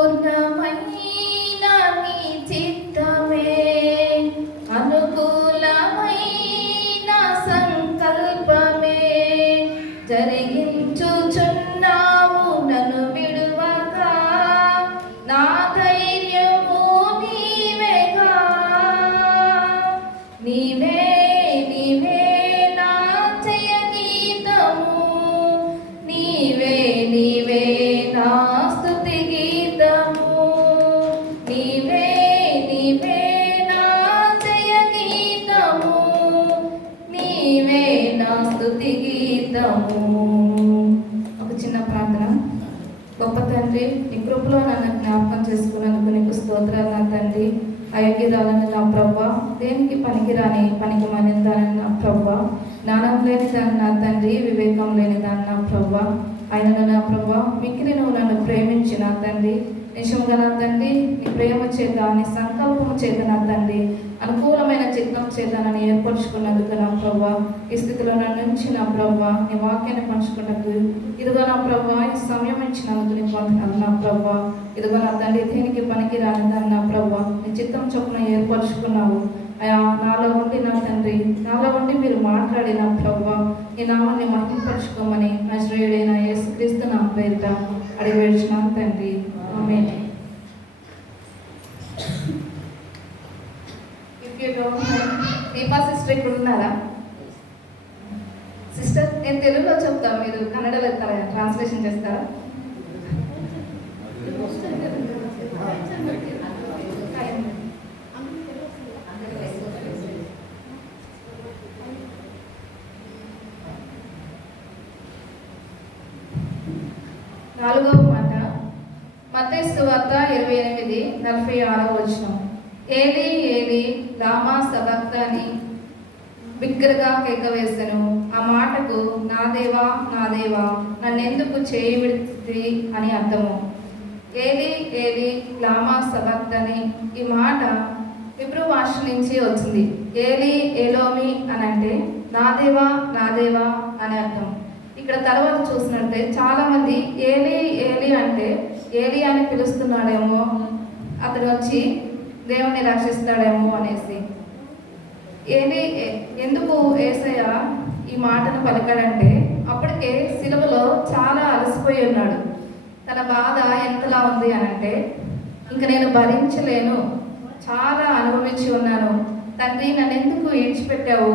సంపూర్ణమైన నీ చిత్తమే, అనుకూలమైన సంకల్పమే జరిగించుచున్నావు నన్ను విడువక. నా ధైర్యము నీవేగా, నీవే నీవే నా జయ గీతము, నీవే నీవే నా స్తుతి గీతము, నీవే నీవే నా జయ గీతము, నీవే నా స్తుతి గీతము. ఒక చిన్న ప్రార్థన. గొప్ప తండ్రి, నీ కృపలో నన్ను జ్ఞాపకం చేసుకున్నందుకు నీకు స్తోత్రాలు నా తండ్రి. అయోగ్యరాలని నా ప్రభా, దేనికి పనికిరాని పనికి మానిందానని నా ప్రభా, జ్ఞానం లేని దాన్ని నా తండ్రి, వివేకం లేని దాన్ని నా ప్రభా, ఆయనను నా ప్రభా మిక్కిలి నువ్వు నన్ను ప్రేమించి నా తండ్రి, నిజంగా నా తండ్రి నీ ప్రేమ చేత నీ సంకల్పము చేత నా తండ్రి అనుకూలమైన చిత్తం చేత నన్ను ఏర్పరచుకున్నందుకు నా ప్రభా, ఈ స్థితిలో నన్ను నుంచి నా ప్రభా నీ వాక్యాన్ని పంచుకున్నందుకు ఇదిగో నా ప్రభా ఈ సమయం ఇచ్చినందుకు నీకు వందనాలు నా ప్రభా. ఇదిగో నా తండ్రి దేనికి పనికి రానిదాన్ని నా ప్రభా నీ చిత్తం చొప్పున ఏర్పరచుకున్నావు. అయా నాలో ఉండి నా తండ్రి, నాలో ఉండి మీరు మాట్లాడి నా ప్రభా ఈ నామాన్ని మహిమపరచుకోమని నజరేయుడైన యేసుక్రీస్తు నా పేరిట అడిగి వేడుచున్నాను తండ్రి, ఆమేన్. దీపా సిస్టర్ ఇక్కడ ఉన్నారా? సిస్టర్ నేను తెలుగులో చెప్తాను, మీరు కన్నడలో ఇస్తారా, ట్రాన్స్లేషన్ చేస్తారా? నాలుగవ మాట, మత్తయి సువార్త 28:46. ఏలీ ఏలీ లామా సబక్తాని బిగ్గరగా కేక వేసెను. ఆ మాటకు నా దేవా నా దేవా నన్నెందుకు చేయి విడిచితివి అని అర్థము. ఏలీ ఏలీ లామా సబక్తాని ఈ మాట హెబ్రూ భాష నుంచి వచ్చింది. ఏలీ ఏలోమి అని అంటే నా దేవా అని అర్థం. ఇక్కడ తర్వాత చూసినట్టే చాలా మంది ఏలీ ఏలీ అంటే ఏలీ అని పిలుస్తున్నాడేమో, అతను వచ్చి దేవుణ్ణి రక్షిస్తాడేమో అనేసి. ఏలీ ఎందుకు యేసయ్య ఈ మాటను పలికాడంటే అప్పటికే సిలువలో చాలా అలసిపోయి ఉన్నాడు. తన బాధ ఎంతలా ఉంది అని అంటే, ఇంక నేను భరించలేను, చాలా అనుభవించి ఉన్నాను, తండ్రి నన్ను ఎందుకు విడిచిపెట్టావు,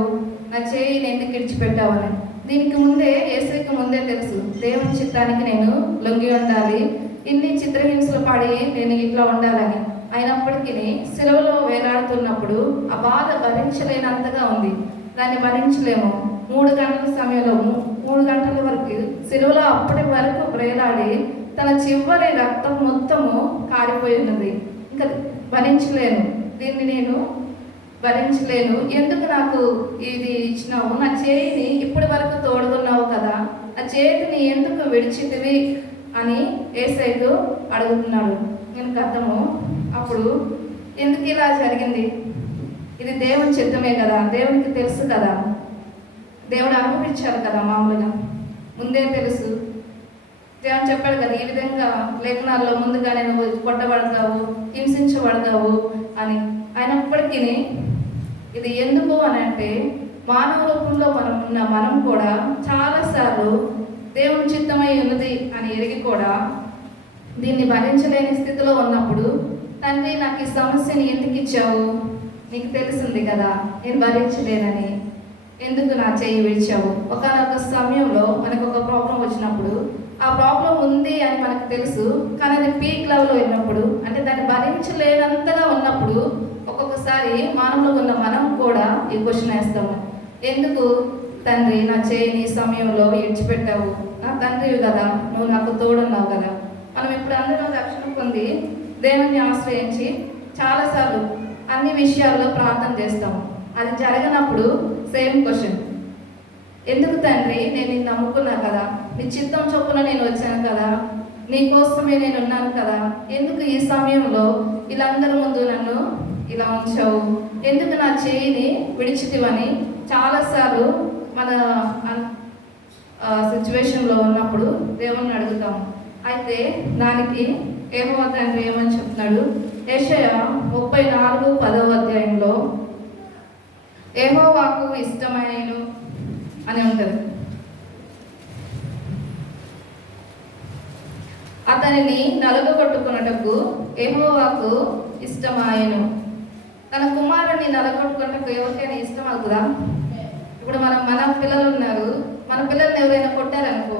నా చేయిని ఎందుకు విడిచిపెట్టావు అని. దీనికి ముందే యేసయ్యకు ముందే తెలుసు దేవుని చిత్తానికి నేను లొంగి ఉండాలి, ఇన్ని చిత్రహింసలు పడి నేను ఇట్లా ఉండాలని. అయినప్పటికీ సిలువలో వేలాడుతున్నప్పుడు ఆ బాధ భరించలేనంతగా ఉంది, దాన్ని భరించలేము. 3 గంటల సమయంలో 3 గంటల వరకు సిలువలో అప్పటి వరకు వేలాడి తన చివరి రక్తం మొత్తము కారిపోయి ఉన్నది. ఇంకా భరించలేను, దీన్ని నేను భరించలేను, ఎందుకు నాకు ఇది ఇచ్చినావు, నా చేయిని ఇప్పటి వరకు తోడుకున్నావు కదా, నా చేతిని ఎందుకు విడిచితివి అని యేసయ్యకు అడుగుతున్నాడు. నేను అర్థము అప్పుడు ఎందుకు ఇలా జరిగింది, ఇది దేవుని చిత్తమే కదా, దేవునికి తెలుసు కదా, దేవుడు అనుభవించారు కదా, మామూలుగా ముందే తెలుసు. దేవుడు చెప్పాడు కదా, ఈ విధంగా లేఖనాల్లో ముందుగానే నువ్వు కొట్టబడతావు, హింసించబడతావు అని. అయినప్పటికీ ఇది ఎందుకు అని అంటే మానవ రూపంలో మనం కూడా చాలాసార్లు దేవుని చిత్తమై ఉన్నది అని ఎరిగి కూడా దీన్ని భరించలేని స్థితిలో ఉన్నప్పుడు, తండ్రి నాకు ఈ సమస్యని ఎందుకు ఇచ్చావు, నీకు తెలిసింది కదా నేను భరించలేనని, ఎందుకు నా చేయి విడిచావు. ఒకనొక సమయంలో మనకు ఒక ప్రాబ్లం వచ్చినప్పుడు ఆ ప్రాబ్లం ఉంది అని మనకు తెలుసు, కానీ అది పీక్ లెవెల్లో ఉన్నప్పుడు, అంటే దాన్ని భరించలేనంతగా ఉన్నప్పుడు ఒక్కొక్కసారి మానవులో ఉన్న మనం కూడా ఈ క్వశ్చన్ వేస్తాము, ఎందుకు తండ్రి నా చేయిని ఈ సమయంలో విడిచిపెట్టావు, నా తండ్రివి కదా, నువ్వు నాకు తోడున్నావు కదా. మనం ఇప్పుడు అందరూ రక్షణ పొంది దేవుని ఆశ్రయించి చాలాసార్లు అన్ని విషయాల్లో ప్రార్థన చేస్తాము. అది జరగనప్పుడు సేమ్ క్వశ్చన్, ఎందుకు తండ్రి నేను నిన్ను నమ్ముకున్నా కదా, నీ చిత్తం చొప్పున నేను వచ్చాను కదా, నీ కోసమే నేను ఉన్నాను కదా, ఎందుకు ఈ సమయంలో వీళ్ళందరి ముందు నన్ను ఇలా ఉంచావు, ఎందుకు నా చేయిని విడిచితివని చాలాసార్లు సిచ్యువేషన్లో ఉన్నప్పుడు దేవుణ్ణి అడుగుతాము. అయితే దానికి యెహోవా తండ్రి ఏమని చెప్తున్నాడు? యెషయా 34:10 యెహోవాకు ఇష్టమైనను అని ఉంటుంది. అతనిని నలగొట్టుకున్నటకు యెహోవాకు ఇష్టమాయను. తన కుమారుని నలగొట్టుకున్నటకు ఎవరికైనా ఇష్టం అవుతుందా? ఇప్పుడు మన పిల్లలు ఉన్నారు, మన పిల్లల్ని ఎవరైనా కొట్టారనుకో,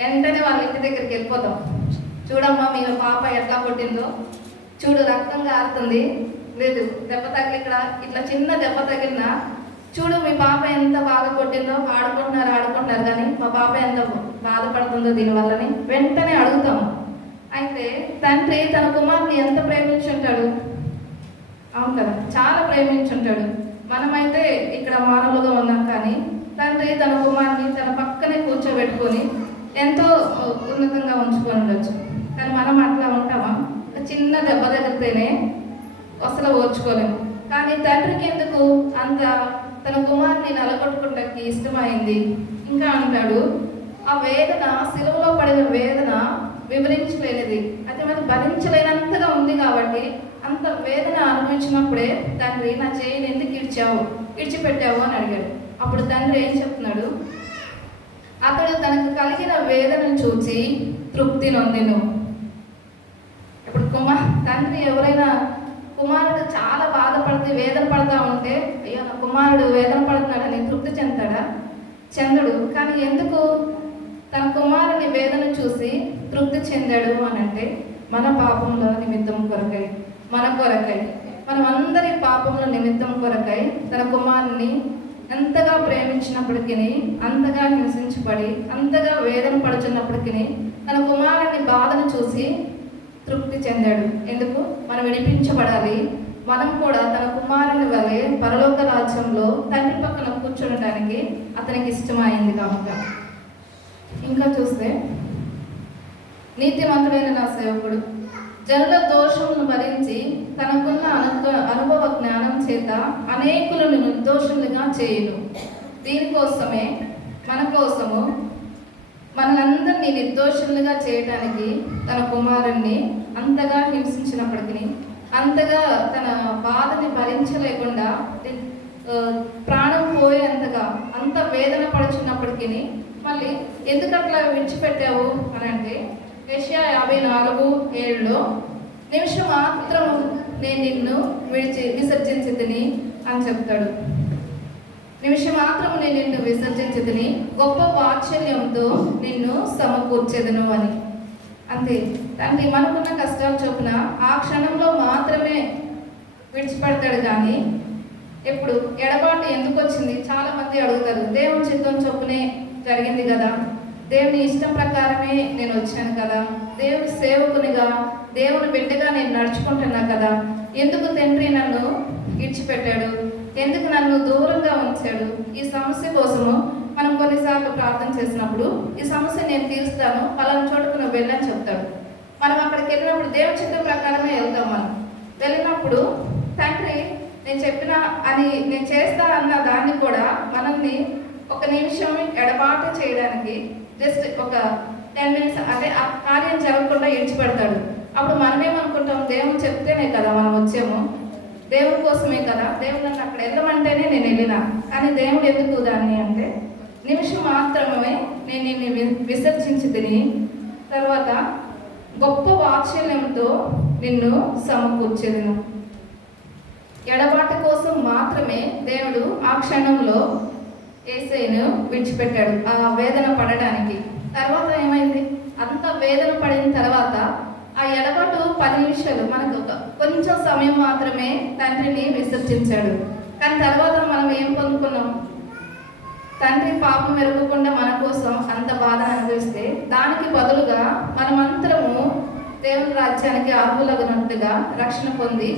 వెంటనే వాళ్ళ ఇంటి దగ్గరికి వెళ్ళిపోతాం. చూడమ్మా మీ పాప ఎట్లా కొట్టిందో, చూడు రక్తం కారుతుంది, లేదు దెబ్బ తగిలి ఇక్కడ ఇట్లా చిన్న దెబ్బ తగిలినా చూడు మీ పాప ఎంత బాగా కొట్టిందో, ఆడుకుంటున్నారు కానీ మా పాప ఎంత బాధపడుతుందో దీనివల్లని వెంటనే అడుగుతాము. అయితే తండ్రి తన కుమారుని ఎంత ప్రేమించుంటాడు? అవును కదా, చాలా ప్రేమించుంటాడు. మనమైతే ఇక్కడ మానవులుగా ఉన్నాం, కానీ తండ్రి తన కుమారుని తన పక్కనే కూర్చోబెట్టుకొని ఎంతో ఉన్నతంగా ఉంచుకొని ఉండొచ్చు. కానీ మనం అట్లా ఉంటామా? చిన్న దెబ్బ తగిలితేనే అసలు ఓర్చుకోలేము. కానీ తండ్రికి ఎందుకు అంత తన కుమారుని నలగొట్టుకుంటానికి ఇష్టమైంది? ఇంకా అంటాడు, ఆ వేదన, సిలువలో పడిన వేదన వివరించలేనిది, అది మనకు భరించలేనంతగా ఉంది. కాబట్టి అంత వేదన అనుభవించినప్పుడే తండ్రి నా చేయిని ఎందుకు ఇడిచిపెట్టావు అని అడిగాడు. అప్పుడు తండ్రి ఏం చెప్తున్నాడు? అతడు తనకు కలిగిన వేదనను చూసి తృప్తి నొందెను. ఇప్పుడు తండ్రి ఎవరైనా కుమారుడు చాలా బాధపడితే, వేదన పడతా ఉంటే, అయ్యో నా కుమారుడు వేదన పడుతున్నాడని తృప్తి చెందాడా? చెందడు. కానీ ఎందుకు తన కుమారుని వేదన చూసి తృప్తి చెందాడు అని అంటే, మన పాపముల నిమిత్తం కొరకై, మన కొరకై, మనం అందరి పాపముల నిమిత్తం కొరకై తన కుమారుని ఎంతగా ప్రేమించినప్పటికీ, అంతగా హింసించబడి, అంతగా వేదన పడుచున్నప్పటికీ తన కుమారుని బాధను చూసి తృప్తి చెందాడు. ఎందుకు? మనం విడిపించబడాలి. మనం కూడా తన కుమారుని వలె పరలోక రాజ్యంలో తండ్రి పక్కన కూర్చోడానికి అతనికి ఇష్టమైంది కనుక. ఇంకా చూస్తే, నీతిమంతుడైన నా సేవకుడు జనుల దోషములను భరించి తనకున్న అనుభవ జ్ఞానం చేత అనేకులను నిర్దోషులుగా చేయును. దీనికోసమే మన కోసము మనలందరినీ నిర్దోషులుగా చేయడానికి తన కుమారుణ్ణి అంతగా హింసించినప్పటికీ, అంతగా తన బాధని భరించలేకుండా ప్రాణం పోయేంతగా అంత వేదన పడుచున్నప్పటికీ మళ్ళీ ఎందుకు అట్లా విడిచిపెట్టావు అని అంటే, యెషయా 54:7 నిమిషం మాత్రం నేను నిన్ను విసర్జించితిని అని చెప్తాడు. నిమిషం మాత్రం నేను నిన్ను విసర్జించితిని, గొప్ప వాత్సల్యంతో నిన్ను సమకూర్చెదను అని. అంతే, తండ్రి మనకున్న కష్టాలు చొప్పున ఆ క్షణంలో మాత్రమే విడిచిపెడతాడు. కానీ ఎప్పుడు ఎడబాటు ఎందుకు వచ్చింది? చాలా మంది అడుగుతారు. దేవుని చిత్తం చొప్పునే జరిగింది కదా, దేవుని ఇష్టం ప్రకారమే నేను వచ్చాను కదా, దేవుని సేవకునిగా, దేవుని బిడ్డగా నేను నడుచుకుంటున్నా కదా, ఎందుకు తండ్రి నన్ను విడిచిపెట్టాడు? ఎందుకు నన్ను దూరంగా ఉంచాడు? ఈ సమస్య కోసము మనం కొన్నిసార్లు ప్రార్థన చేసినప్పుడు, ఈ సమస్య నేను తీరుస్తాను, పలానా చోటుకు నువ్వు వెళ్ళని చెప్తాడు. మనం అక్కడికి వెళ్ళినప్పుడు దేవుని చిత్తం ప్రకారమే వెళ్తాం. మనం వెళ్ళినప్పుడు తండ్రి నేను చెప్పిన అని నేను చేస్తా అన్న దాన్ని కూడా మనల్ని ఒక నిమిషం ఎడబాటు చేయడానికి జస్ట్ ఒక 10 minutes అంటే ఆ కార్యం జరగకుండా విడిచిపెడతాడు. అప్పుడు మనమేమనుకుంటాం, దేవుడు చెప్తేనే కదా మనం వచ్చాము, దేవుడి కోసమే కదా, దేవుడు నన్ను అక్కడ వెళ్ళమంటేనే నేను వెళ్ళినా. కానీ దేవుడు ఎందుకు దాన్ని అంటే, నిమిషం మాత్రమే నేను నిన్ను విసర్జించితిని, తర్వాత గొప్ప వాత్సల్యంతో నిన్ను సమకూర్చెదను. ఎడబాటు కోసం మాత్రమే దేవుడు ఆ క్షణంలో యేసయ్యను విడిచిపెట్టాడు, ఆ వేదన పడడానికి. తర్వాత ఏమైంది? అంత వేదన పడిన తర్వాత ఆ ఎడబాటు 10 నిమిషాలు, మనకు కొంచెం సమయం మాత్రమే తండ్రిని విసర్జించాడు. కానీ తర్వాత మనం ఏం పొందుకున్నాం? తండ్రి పాపం ఎరగకుండా మన కోసం అంత బాధ అనుభవిస్తే, దానికి బదులుగా మనమంతరము దేవుని రాజ్యానికి అర్హులగినట్టుగా రక్షణ పొంది,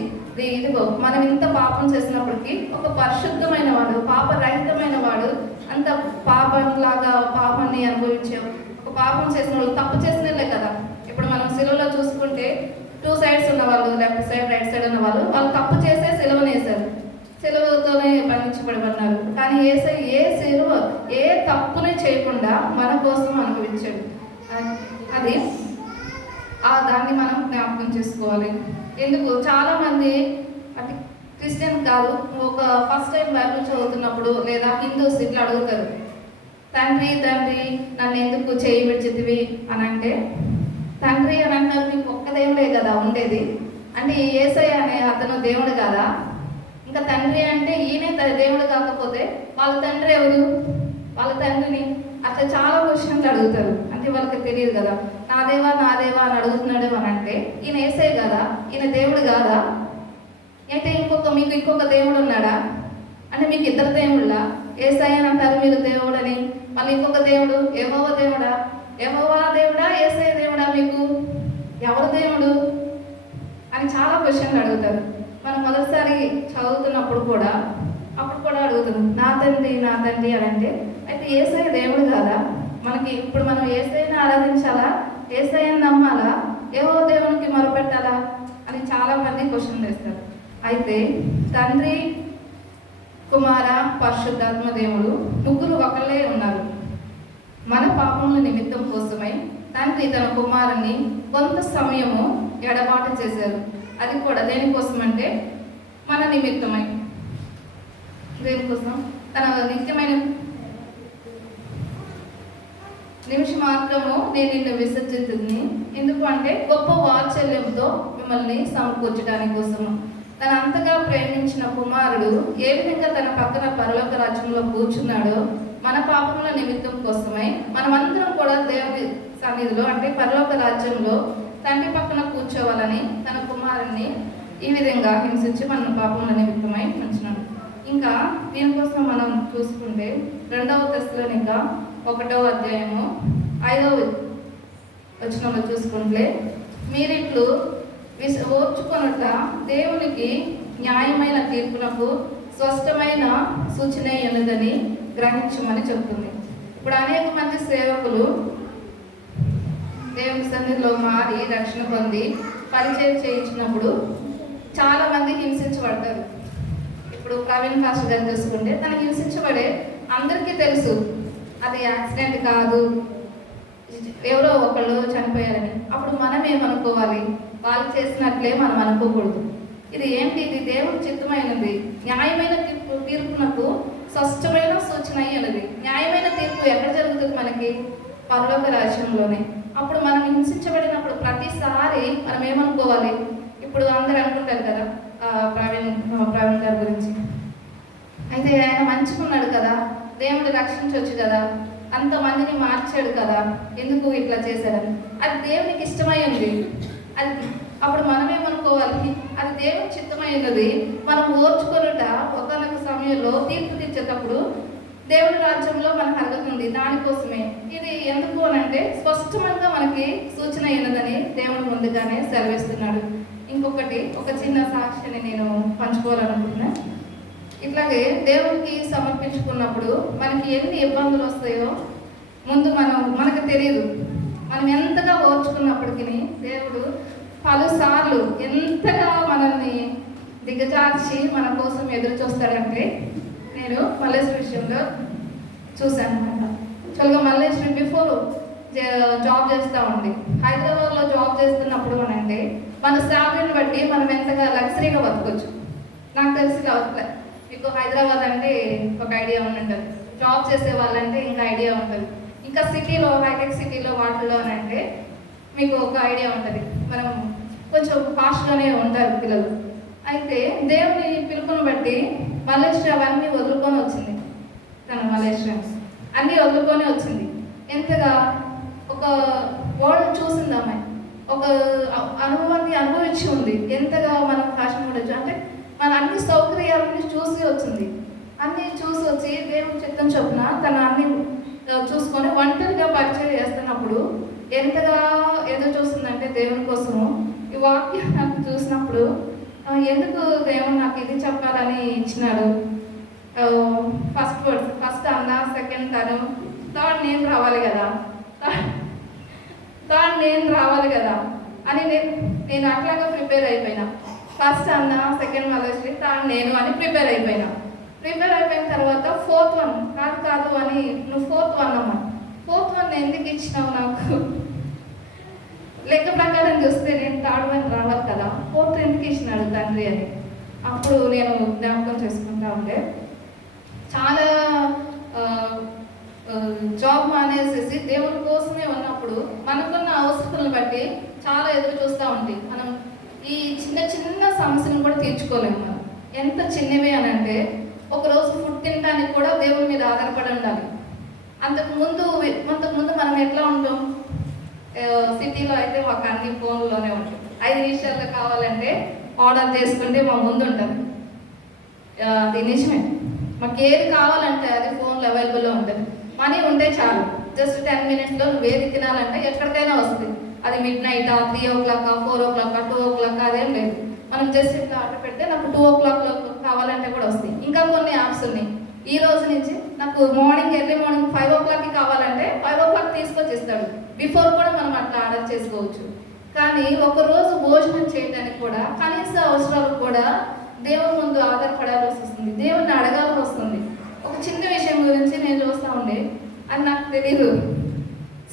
ఇదిగో మనం ఇంత పాపం చేసినప్పటికీ ఒక పరిశుద్ధమైన వాడు, పాపరహితమైన వాడు, అంత పాపంలాగా పాపాన్ని అనుభవించే ఒక పాపం చేసిన వాళ్ళు, తప్పు చేసినలే కదా. ఇప్పుడు మనం సిలువలో చూసుకుంటే 2 sides ఉన్న వాళ్ళు, లెఫ్ట్ సైడ్ రైట్ సైడ్ ఉన్న వాళ్ళు తప్పు చేసే సిలువనేసారు. సిలువతోనే బంధించబడమన్నారు. కానీ ఏ సిలువ ఏ తప్పుని చేయకుండా మన కోసం అనుభవించాడు. అది దాన్ని మనం జ్ఞాపకం చేసుకోవాలి. ఎందుకు చాలామంది అది క్రిస్టియన్ కాదు, ఒక ఫస్ట్ టైం బైబిల్ చదువుతున్నప్పుడు లేదా హిందూస్ ఇట్లా అడుగుతారు, తండ్రి తండ్రి నన్ను ఎందుకు చేయి విడిచితివి అని అంటే, తండ్రి అని అంటారు, మీకు ఒక్క దేవుడే కదా ఉండేది అంటే యేసయ్య అనే అతను దేవుడు కదా, ఇంకా తండ్రి అంటే ఈయనే దేవుడు కాకపోతే వాళ్ళ తండ్రి ఎవరు, వాళ్ళ తండ్రిని అట్లా చాలా క్వశ్చన్లు అడుగుతారు. అంటే వాళ్ళకి తెలియదు కదా, నా దేవా అని అడుగుతున్నాడు అని అంటే ఈయన యేసయ్య కదా, ఈయన దేవుడు కాదా, అయితే మీకు ఇంకొక దేవుడు ఉన్నాడా అంటే మీకు ఇద్దరు దేవుళ్ళ, యేసయ్య అని అంటారు మీరు దేవుడని, మళ్ళీ ఇంకొక దేవుడు యెహోవా దేవుడా, యెహోవా దేవుడా యేసయ్య దేవుడా, మీకు ఎవరు దేవుడు అని చాలా క్వశ్చన్లు అడుగుతారు. మనం మొదటిసారి చదువుతున్నప్పుడు కూడా అడుగుతుంది, నా తండ్రి అని అంటే, అయితే యేసయ్య దేవుడు కాదా, మనకి ఇప్పుడు మనం యేసయ్యని ఆరాధించాలా, యేసయ్యని నమ్మాలా, యెహోవా దేవునికి మొరపెట్టాలా అని చాలామంది క్వశ్చన్ వేస్తారు. అయితే తండ్రి కుమార పరిశుద్ధాత్మ దేవుడు ముగ్గురు ఒకళ్ళే ఉన్నారు. మన పాపముల నిమిత్తం కోసమై తండ్రి తన కుమారుని కొంత సమయము ఎడబాటు చేశారు. అది కూడా దేనికోసం అంటే మన నిమిత్తమై, దేనికోసం తన నిత్యమైన నిమిషం మాత్రము నేను నిన్ను విసర్జించింది, ఎందుకు అంటే గొప్ప వాత్సల్యంతో మిమ్మల్ని సమకూర్చడానికి కోసము. తన అంతగా ప్రేమించిన కుమారుడు ఏ విధంగా తన పక్కన పరలోక రాజ్యంలో కూర్చున్నాడో మన పాపముల నిమిత్తం కోసమై మనమందరం కూడా దేవుని సన్నిధిలో అంటే పరలోక రాజ్యంలో తండ్రి పక్కన కూర్చోవాలని తన కుమారుణ్ణి ఈ విధంగా హింసించి మన పాపముల నిమిత్తమై ఉంచినాడు. ఇంకా దీనికోసం మనం చూసుకుంటే 2వ తెస్సలోనిక 1వ అధ్యాయము 5వ వచనంలో చూసుకుంటే, మీరిట్లు ఓర్చుకొనుట దేవునికి న్యాయమైన తీర్పునకు స్పష్టమైన సూచన ఉన్నదని గ్రహించమని చెప్తుంది. ఇప్పుడు అనేక మంది సేవకులు దేవుని సన్నిధిలో మారి రక్షణ పొంది పరిచయం చేయించినప్పుడు చాలా మంది హింసించబడతారు. ఇప్పుడు ప్రవీణ్ పాస్టర్ గారు చూసుకుంటే తను హింసించబడే అందరికీ తెలుసు అది యాక్సిడెంట్ కాదు, ఎవరో ఒకళ్ళు చనిపోయారని. అప్పుడు మనం ఏమనుకోవాలి, వాళ్ళు చేసినట్లే మనం అనుకోకూడదు. ఇది ఏంటి, ఇది దేవుని చిత్తమైనది, న్యాయమైన తీర్పునకు స్పష్టమైన సూచన అయ్యినది. న్యాయమైన తీర్పు ఎక్కడ జరుగుతుంది, మనకి పరలోక రాజ్యంలోనే. అప్పుడు మనం హింసించబడినప్పుడు ప్రతిసారి మనం ఏమనుకోవాలి, ఇప్పుడు అందరూ అనుకుంటారు కదా ప్రవీణ్ గారి గురించి, అయితే ఆయన మంచుకున్నాడు కదా, దేవుడు రక్షించవచ్చు కదా, అంతమందిని మార్చాడు కదా, ఎందుకు ఇట్లా చేశాడని. అది దేవునికి ఇష్టమై ఉంది. అది అప్పుడు మనమేమనుకోవాలి, అది దేవుని చిత్తమైనది. మనం ఓర్చుకొనుట ఒకనొక సమయంలో తీర్పు తీర్చేటప్పుడు దేవుని రాజ్యంలో మనకు అరుగుతుంది. దానికోసమే ఇది ఎందుకు అని అంటే స్పష్టంగా మనకి సూచన అయినదని దేవుని ముందుగానే సెలవిస్తున్నాడు. ఇంకొకటి, ఒక చిన్న సాక్ష్యాన్ని నేను పంచుకోవాలనుకుంటున్నా. ఇట్లాగే దేవునికి సమర్పించుకున్నప్పుడు మనకి ఎన్ని ఇబ్బందులు వస్తాయో ముందు మనకు తెలియదు. మనం ఎంతగా ఓర్చుకున్నప్పటికీ దేవుడు పలుసార్లు ఎంతగా మనల్ని దిగజార్చి మన కోసం ఎదురు చూస్తాడంటే, నేను మల్లేశ్వరి విషయంలో చూశాను అనమాట. యాక్చువల్గా మల్లేశ్వరి బిఫోర్ జాబ్ చేస్తూ ఉంది. హైదరాబాద్లో జాబ్ చేస్తున్నప్పుడు అంటే మన శాలరీని బట్టి మనం ఎంతగా లగ్జరీగా బతకొచ్చు. నాకు తెలిసి మీకు హైదరాబాద్ అంటే ఒక ఐడియా ఉంటుంది, జాబ్ చేసే వాళ్ళంటే ఇంకా ఐడియా ఉంటుంది. ఇంకా సిటీలో హైటెక్ సిటీలో వాటిల్లో అంటే మీకు ఒక ఐడియా ఉంటుంది, మనం కొంచెం ఫాస్ట్గానే ఉంటారు పిల్లలు. అయితే దేవుని పిలుపుని బట్టి మల్లేశ్వరి అవన్నీ వదులుకొని వచ్చింది. మల్లేశ్వరి అన్నీ వదులుకొని వచ్చింది. ఎంతగా ఒక వరల్డ్ చూసింది అమ్మాయి, ఒక అనుభవాన్ని అనుభవించి ఉంది. ఎంతగా మనం ఫ్యాషన్ ఉండొచ్చు అంటే మన అన్ని సౌకర్యాలని చూసి వచ్చింది. అన్నీ చూసి వచ్చి దేవుని చిత్తం చొప్పున తన అన్ని చూసుకొని ఒంటరిగా పరిచయం చేస్తున్నప్పుడు ఎంతగా ఎదురు చూస్తుందంటే దేవుని కోసము. ఈ వాక్యం నాకు చూసినప్పుడు ఎందుకు దేవుడు నాకు ఇది చెప్పాలని ఇచ్చినాడు. ఫస్ట్ అన్న, సెకండ్ తను, థర్డ్ నేను రావాలి కదా అని నేను అట్లాగా ప్రిపేర్ అయిపోయినా. ఫస్ట్ అన్న, సెకండ్ మలేశ్వరి, థర్డ్ నేను అని ప్రిపేర్ అయిపోయినా. ప్రిపేర్ అయిపోయిన తర్వాత ఫోర్త్ వన్ కాదు అని నువ్వు ఫోర్త్ వన్ అమ్మా. ఫోర్త్ వన్ ఎందుకు ఇచ్చినావు నాకు? లెక్క ప్రకారం చూస్తే నేను థర్డ్ వన్ రావాలి కదా, ఫోర్త్ ఎందుకు ఇచ్చినాడు తండ్రి అని. అప్పుడు నేను జ్ఞాపకం చేసుకుంటా ఉండే, చాలా జాబ్ మానేసేసి దేవుని కోసమే ఉన్నప్పుడు మనకున్న అవసరాలను బట్టి చాలా ఎదురు చూస్తూ ఉంటాయి. మనం ఈ చిన్న చిన్న సమస్యలను కూడా తీర్చుకోలేము. మనం ఎంత చిన్నవి అని అంటే, ఒకరోజు ఫుడ్ తినడానికి కూడా దేవుని మీద ఆధారపడి ఉండాలి. అంతకుముందు మనం ఎట్లా ఉంటాం? సిటీలో అయితే మాకు అన్ని ఫోన్లోనే ఉంటాం. 5 నిమిషాల్లో కావాలంటే ఆర్డర్ చేసుకుంటే మా ముందు ఉంటుంది. అది నిజమే, మాకు ఏది కావాలంటే అది ఫోన్లో అవైలబుల్లో ఉంటుంది. మనీ ఉంటే చాలు, జస్ట్ 10 మినిట్స్లో నువ్వు ఏది తినాలంటే ఎక్కడికైనా వస్తుంది. అది మిడ్ నైటా, 3 o'clock, 4 o'clock, 2 o'clock అదేం లేదు. మనం జస్ట్ ఇట్లా ఆర్డర్ పెడితే నాకు 2 o'clockలో కావాలంటే కూడా వస్తాయి. ఇంకా కొన్ని యాప్స్ ఉన్నాయి. ఈ రోజు నుంచి నాకు ఎర్లీ మార్నింగ్ 5 o'clockకి కావాలంటే 5 o'clock తీసుకొచ్చి ఇస్తాడు. బిఫోర్ కూడా మనం అట్లా ఆర్డర్ చేసుకోవచ్చు. కానీ ఒకరోజు భోజనం చేయడానికి కూడా కనీస అవసరాలు కూడా దేవుని ముందు ఆధారపడాల్సి వస్తుంది, దేవుణ్ణి అడగాల్సి వస్తుంది. ఒక చిన్న విషయం గురించి నేను చూస్తూ ఉండే, అది నాకు తెలీదు.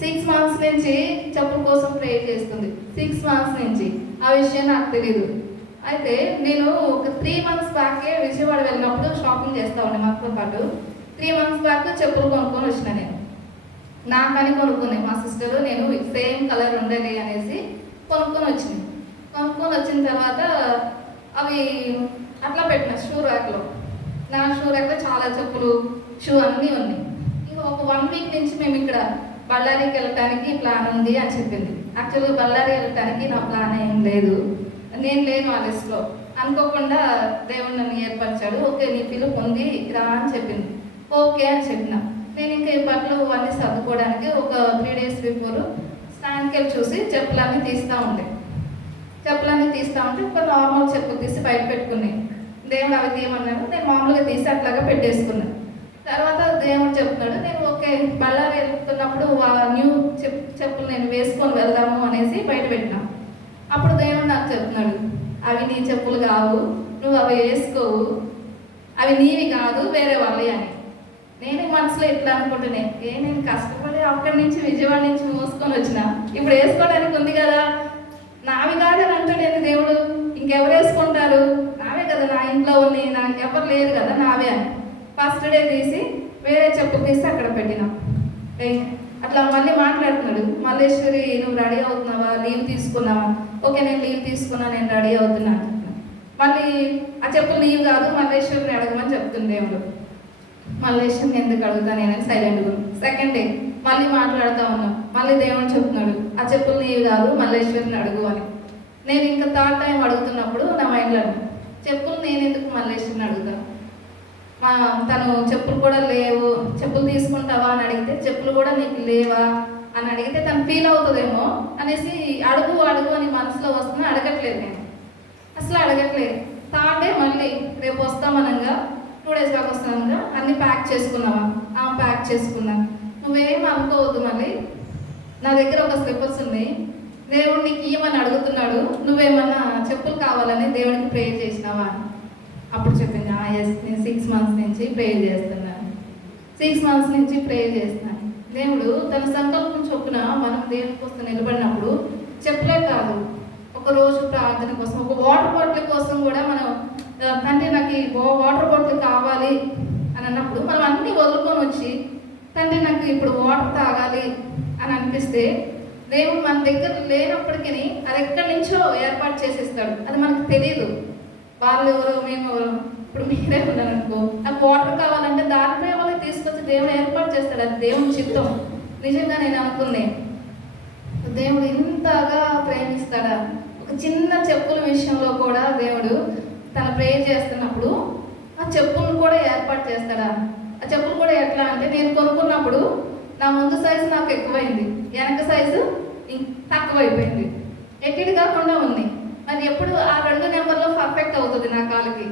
6 months నుంచి చెప్పుల కోసం ప్రే చేస్తుంది. 6 months నుంచి ఆ విషయం నాకు తెలీదు. అయితే నేను ఒక 3 months బ్యాకే విజయవాడ వెళ్ళినప్పుడు షాపింగ్ చేస్తూ ఉండే మాతో పాటు. 3 months బ్యాక్ చెప్పులు కొనుక్కొని వచ్చిన. నేను నాకని కొనుక్కున్నాయి. మా సిస్టరు నేను సేమ్ కలర్ ఉండాలి అనేసి కొనుక్కొని వచ్చింది. కొనుక్కొని వచ్చిన తర్వాత అవి అట్లా పెట్టిన షూ ర్యాక్లో. నా షూ ర్యాక్లో చాలా చెప్పులు, షూ అన్నీ ఉన్నాయి. ఇక ఒక 1 week నుంచి మేము ఇక్కడ బళ్ళారికి వెళ్ళటానికి ప్లాన్ ఉంది అని చెప్పింది. యాక్చువల్గా బళ్ళారి వెళ్ళటానికి నా ప్లాన్ ఏం లేదు, నేను లేను ఆ లిస్ట్లో. అనుకోకుండా దేవుడు నన్ను ఏర్పరిచాడు. ఓకే, నీ పిలుపు ఉంది రా అని చెప్పింది. ఓకే అని చెప్పిన. నేను ఇంకా ఈ బట్టలు అన్నీ సర్దుకోవడానికి ఒక 3 days బిఫోర్ స్టాండ్కి వెళ్ళి చూసి చెప్పులన్నీ తీస్తూ ఉంటే ఒక నార్మల్ చెప్పులు తీసి బయట పెట్టుకున్నాయి. దేవుడు అవి తీయమన్నాడు. నేను మామూలుగా తీసి అట్లాగా పెట్టేసుకున్నాను. తర్వాత దేవుడు చెప్తున్నాడు, నేను ఓకే బళ్ళారి వెళ్తున్నప్పుడు న్యూ చెప్పులు నేను వేసుకొని వెళ్దాము అనేసి బయట పెట్టినా. అప్పుడు దేవుడు నాకు చెప్తున్నాడు, అవి నీ చెప్పులు కావు, నువ్వు అవి వేసుకోవు, అవి నీవి కాదు, వేరే వాళ్ళే అని. నేనే మనసులో ఎట్లా అనుకుంటున్నాను, నేను కష్టపడి అక్కడి నుంచి విజయవాడ నుంచి మోసుకొని వచ్చిన, ఇప్పుడు వేసుకోవడానికి ఉంది కదా, నావి కాదని అంటాడు దేవుడు. ఇంకెవరు వేసుకుంటారు? నావే కదా, నా ఇంట్లో ఉన్నాయి, నాకు ఎవరు లేరు కదా, నావే అని. ఫస్ట్ డే తీసి వేరే చెప్పులు తీసి అక్కడ పెట్టినా. అట్లా మళ్ళీ మాట్లాడుతున్నాడు, మల్లేశ్వరి నువ్వు రెడీ అవుతున్నావా, లీవ్ తీసుకున్నావా? ఓకే, నేను లీవ్ తీసుకున్నా, నేను రెడీ అవుతున్నా అంటున్నా. మళ్ళీ ఆ చెప్పులు లీవ్ కాదు, మల్లేశ్వరిని అడగమని చెప్తుంది దేవుడు. మల్లేశ్వరిని ఎందుకు అడుగుతాను నేను సైలెంట్గా. సెకండ్ డే మళ్ళీ మాట్లాడుతూ ఉన్నాం. మళ్ళీ దేవుడు చెప్తున్నాడు, ఆ చెప్పులు లీవ్ కాదు, మల్లేశ్వరిని అడుగు అని. నేను ఇంకా 3rd time అడుగుతున్నప్పుడు నా మైండ్లో చెప్పులు నేను ఎందుకు మల్లేశ్వరిని అడుగుతాను, తను చెప్పులు కూడా లేవు, చెప్పులు తీసుకుంటావా అని అడిగితే చెప్పులు కూడా నీకు లేవా అని అడిగితే తను ఫీల్ అవుతుందేమో అనేసి అడుగు అని మనసులో వస్తున్నా అడగట్లేదు. నేను అసలు అడగట్లేదు. 3rd day మళ్ళీ రేపు వస్తామనగా 2 days దాకా వస్తామనగా అన్నీ ప్యాక్ చేసుకున్నావా? ప్యాక్ చేసుకున్నాను. నువ్వేం అనుకోవద్దు, మళ్ళీ నా దగ్గర ఒక స్లిప్పర్స్ ఉన్నాయి, దేవుడు నీకు ఇవ్వమని అడుగుతున్నాడు, నువ్వేమన్నా చెప్పులు కావాలని దేవుడికి ప్రే చేసినావా అని. అప్పుడు చెప్పింది, ఎస్, నేను 6 months నుంచి ప్రే చేస్తున్నాను, 6 months నుంచి ప్రే చేస్తున్నాను. దేవుడు తన సంకల్పం చొప్పున మనం దేవుని కోసం నిలబడినప్పుడు చెప్పులే కాదు, ఒక రోజు ప్రార్థన కోసం, ఒక వాటర్ బాటిల్ కోసం కూడా మనం తండ్రి నాకు ఈ వాటర్ బాటిల్ కావాలి అని అన్నప్పుడు మనం అన్నీ వదులుకొని వచ్చి తండ్రి నాకు ఇప్పుడు వాటర్ తాగాలి అని అనిపిస్తే దేవుడు మన దగ్గర లేనప్పటికీ అది ఎక్కడి నుంచో ఏర్పాటు చేసేస్తాడు. అది మనకు తెలియదు. వాళ్ళు ఎవరు, మేము ఎవరు. ఇప్పుడు మీరే ఉన్నారనుకో, నాకు వాటర్ కావాలంటే దానిపై వాళ్ళకి తీసుకొచ్చి దేవుడు ఏర్పాటు చేస్తాడు. అది దేవుని చిత్తం. నిజంగా నేను అనుకుంది, దేవుడు ఇంతగా ప్రేమిస్తాడా? ఒక చిన్న చెప్పుల విషయంలో కూడా దేవుడు తన ప్రేయర్ చేస్తున్నప్పుడు ఆ చెప్పులను కూడా ఏర్పాటు చేస్తాడా? ఆ చెప్పులు కూడా ఎట్లా అంటే, నేను కొనుక్కున్నప్పుడు నా ముందు సైజు నాకు ఎక్కువైంది, వెనక సైజు తక్కువైపోయింది, ఎక్కిడి కాకుండా ఉంది. మరి ఎప్పుడు ఆ 2 నెంబర్లో పర్ఫెక్ట్ అవుతుంది నా కాలుకి,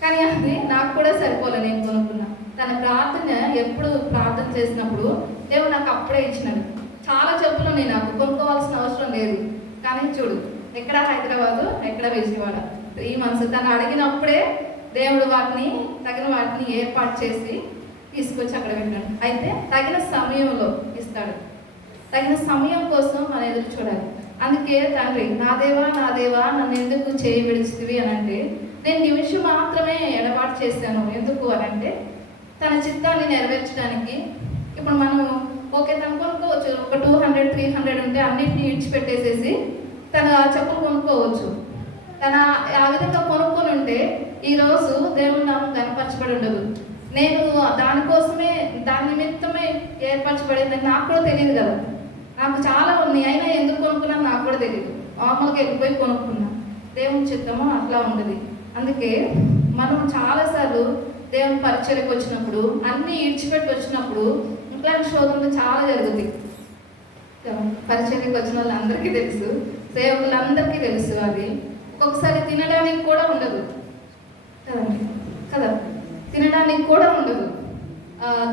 కానీ అది నాకు కూడా సరిపోలే. నేను కొనుక్కున్నా. తన ప్రార్థన ఎప్పుడు ప్రార్థన చేసినప్పుడు దేవుడు నాకు అప్పుడే ఇచ్చినాడు. చాలా చెప్పులు నేను నాకు కొనుక్కోవాల్సిన అవసరం లేదు. కానీ చూడు, ఎక్కడ హైదరాబాదు, ఎక్కడ విజయవాడ, 3 months తను అడిగినప్పుడే దేవుడు తగిన వాటిని ఏర్పాటు చేసి తీసుకొచ్చి అక్కడ పెట్టాడు. అయితే తగిన సమయంలో ఇస్తాడు. తగిన సమయం కోసం మనం ఎదురు చూడాలి. అందుకే తండ్రి, నా దేవా నన్ను ఎందుకు చేయి విడిచితివి అని అంటే, నేను నిమిషం మాత్రమే ఎడబాటు చేశాను. ఎందుకు అని అంటే తన చిత్తాన్ని నెరవేర్చడానికి. ఇప్పుడు మనం ఓకే తను కొనుక్కోవచ్చు, ఒక 200 300 ఉంటే అన్నింటినీ ఇడిచిపెట్టేసేసి తన చెప్పులు కొనుక్కోవచ్చు. తన ఆ విధంగా కొనుక్కొని ఉంటే ఈరోజు దేవుని నామం కనపరచబడి ఉండదు. నేను దానికోసమే దాని నిమిత్తమే ఏర్పరచబడిందని నాకు కూడా తెలియదు కదా. నాకు చాలా ఉంది, అయినా ఎందుకు కొనుక్కున్నాను నాకు కూడా తెలియదు. నార్మల్గా వెళ్ళిపోయి కొనుక్కున్నా. దేవుని చిత్తము అట్లా ఉండదు. అందుకే మనం చాలాసార్లు దేవుని పరిచర్యకు వచ్చినప్పుడు, అన్నీ ఇడిచిపెట్టి వచ్చినప్పుడు ఇట్లాంటి శోధనలు చాలా జరుగుతాయి. పరిచర్యకు వచ్చిన వాళ్ళందరికీ తెలుసు, సేవకులందరికీ తెలుసు. అది ఒక్కొక్కసారి తినడానికి కూడా ఉండదు కదండి, కదా, తినడానికి కూడా ఉండదు.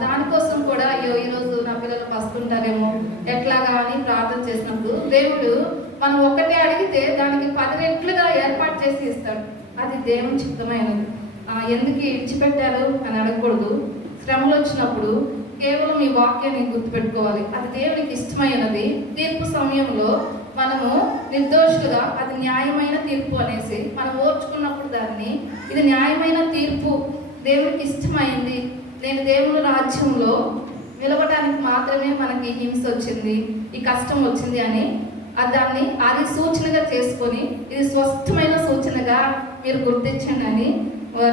దానికోసం కూడా అయ్యో ఈరోజు నా పిల్లలు పస్తుంటారేమో ఎట్లాగా అని ప్రార్థన చేసినప్పుడు దేవుడు మనం ఒక్కటే అడిగితే దానికి 10 రెట్లుగా ఏర్పాటు చేసి ఇస్తాడు. అది దేవుని చిత్తమైనది. ఎందుకు ఇడిచిపెట్టారు అని అడగకూడదు. శ్రమలు వచ్చినప్పుడు కేవలం ఈ వాక్యాన్ని గుర్తుపెట్టుకోవాలి. అది దేవునికి ఇష్టమైనది. తీర్పు సమయంలో మనము నిర్దోషులుగా, అది న్యాయమైన తీర్పు అనేసి మనం ఓర్చుకున్నప్పుడు దాన్ని, ఇది న్యాయమైన తీర్పు, దేవునికి ఇష్టమైంది, నేను దేవుని రాజ్యంలో నిలవడానికి మాత్రమే మనకి హింస వచ్చింది, ఈ కష్టం వచ్చింది అని దాన్ని అది సూచనగా చేసుకొని, ఇది స్వస్థమైన సూచనగా మీరు గుర్తించండి అని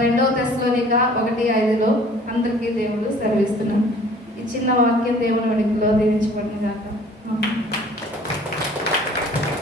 2 తెస్సలోనిక 1:5 అందరికీ దేవుడు సెలవిస్తున్నాడు. ఈ చిన్న వాక్యం దేవుని వెనుకలో దీవించబడిన గాక.